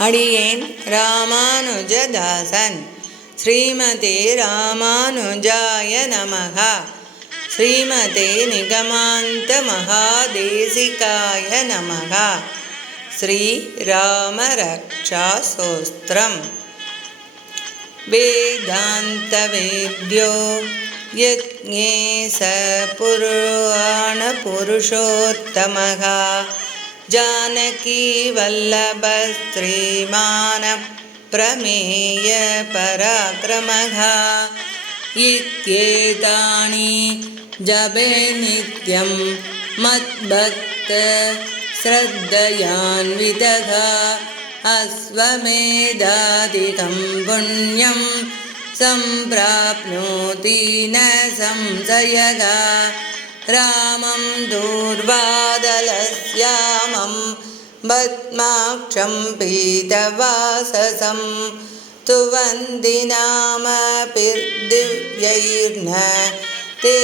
அடியேன் ராமானுஜதாசன். ஸ்ரீமதே ராமானுஜாய நமஹ. ஸ்ரீமதே நிகமாந்த மகாதேசிகாய நமஹ. ஸ்ரீராமரக்ஷா ஸ்தோத்திரம். வேதாந்தவேத்யோ யஜ்ஞேச புருஷோத்தமः ஜானகி வல்லப ஸ்ரீமான பிரமேய பராக்கிரமः இத்யேதானி ஜபே நித்யம் மத்பக்த ஸ்ரத்தயான்விதः அஸ்வமேதாதிகம் புண்ணியம் सम्प्राप्नोति न संशयः. रामं दूर्वादलश्यामं पद्माक्षं पीतवाससं तुवन्ति नामपि दिव्यैर्न ते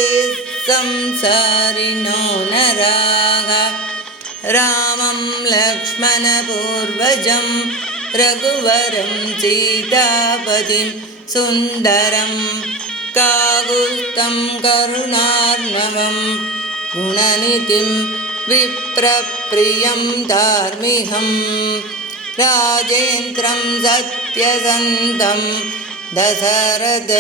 संसारिणो नराः. रामं लक्ष्मणपूर्वजं रघुवरं सीतापतिं सुन्दरं काकुत्स्थं करुणार्णवं गुणनिधिं विप्रप्रियं धार्मिकं राजेन्द्रं सत्यसन्तं दशरथतनयं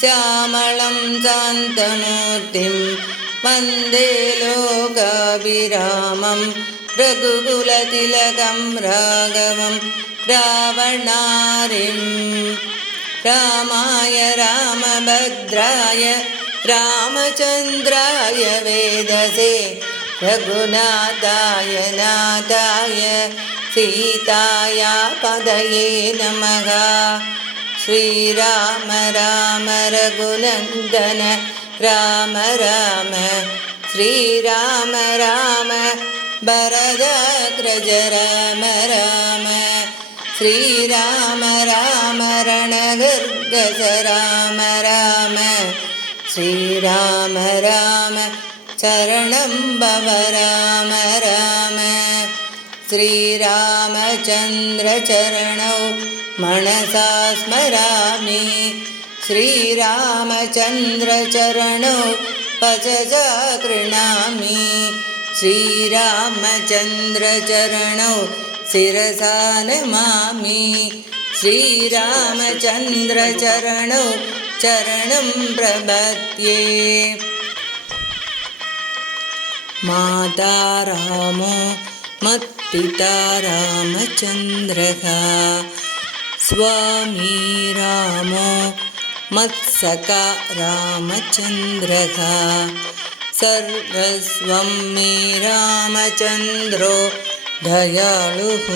श्यामलं शान्तमूर्तिं वन्दे लोकाभिरामं रघुकुलतिलकं राघवं रावणारिं. रामाय रामभद्राय रामचन्द्राय वेदसे रघुनाथाय नाथाय सीताया पदये नमः. श्रीराम राम रघुनन्दन राम राम श्रीराम राम भरदाग्रज राम राम श्रीराम राम रणगर्गस राम राम श्रीराम राम चरणं भव राम राम. श्रीरामचन्द्र चरणौ मनसा स्मरामि श्रीरामचन्द्र चरणौ वचसा गृह्णामि श्रीरामचन्द्र चरणौ शिरसा नमामि श्रीरामचन्द्र चरणौ चरणं प्रपद्ये. माता रामो मत्पिता रामचन्द्रः स्वामी रामो मत्सखा रामचन्द्रः सर्वस्वं मे रामचन्द्रो दयालुः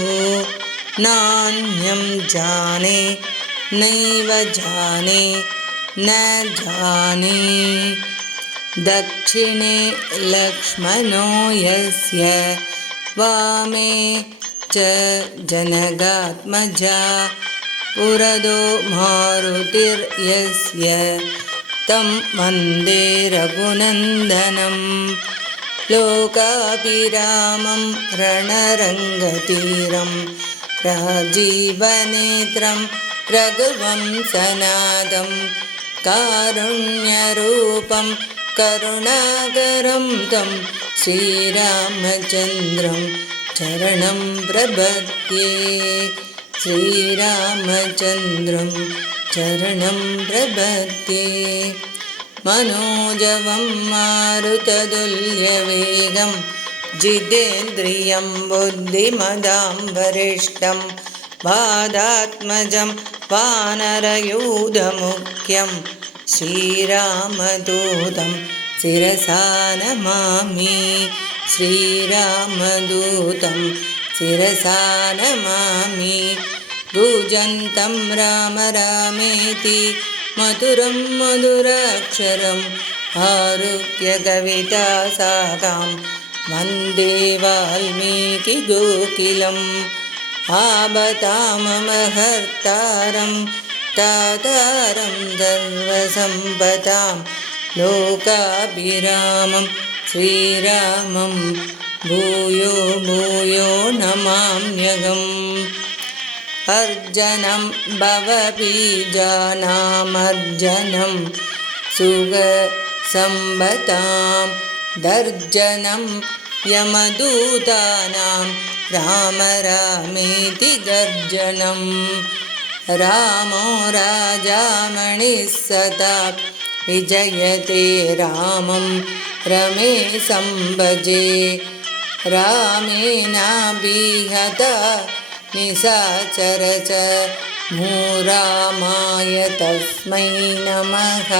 नान्यं जाने नैव जाने न जाने. दक्षिणे लक्ष्मणो यस्य वामे च जनकात्मजा पुरदो मारुतिर्यस्य तं वन्दे रघुनन्दनं. लोकाभिरामं रणरङ्गतीरं राजीवनेत्रं रघुवंशनाथं कारुण्यरूपं करुणाकरं तं श्रीरामचन्द्रं चरणं प्रपद्ये. श्रीरामचन्द्रं चरणं प्रपद्ये. मनोजवं मारुततुल्यवेगं जितेन्द्रियं बुद्धिमदां वरिष्ठं वादात्मजं वानरयूथमुख्यं श्रीरामदूतं शिरसा नमामि श्रीरामदूतं शिरसा नमामि. कूजन्तं राम रामेति मधुरं मधुराक्षरम् आरुह्य कविताशाखां वन्दे वाल्मीकिकोकिलम्. आबतामहर्तारं तातारं सर्वसम्पदां लोकाभिरामं श्रीरामं भूयो भूयो नमाम्यहम्. सोऽस्म्यहम् अर्जनं भवबीजानामर्जनं सुखसम्पदां दर्जनं यमदूतानां राम रामेति गर्जनं रामो राजामणिः सदा विजयते रामं रमेशं भजे रामेणाभिहता निशाचर च रामाय तस्मै नमः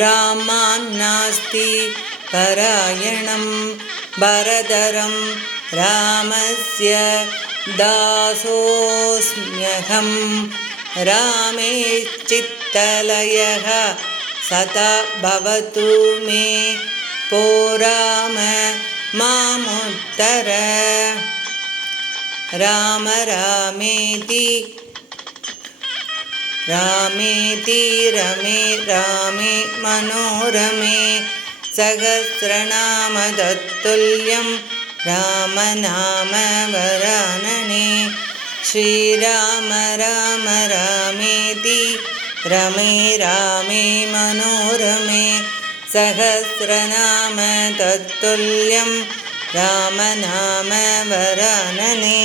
रामान्नास्ति परायणं भरतरं रामस्य दासोऽस्म्यहं रामे चित्तलयः सदा भवतु मे पो राम मामुत्तर राम रामेति रमे रामे मनोरमे सहस्रनाम तत्तुल्यं रामनाम वरानने श्रीराम राम रामेति रमे रामे मनोरमे सहस्रनाम तत्तुल्यं रामनाम वरानने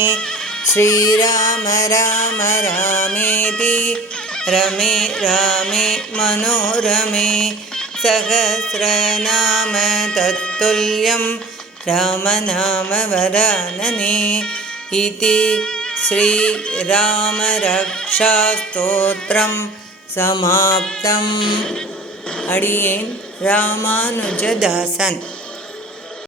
श्रीराम राम रामेति रमे रामे मनोरमे सहस्रनाम तत्तुल्यं रामनाम वरानने इति श्रीरामरक्षास्तोत्रं समाप्तम्. अडियेन् रामानुजदासन्.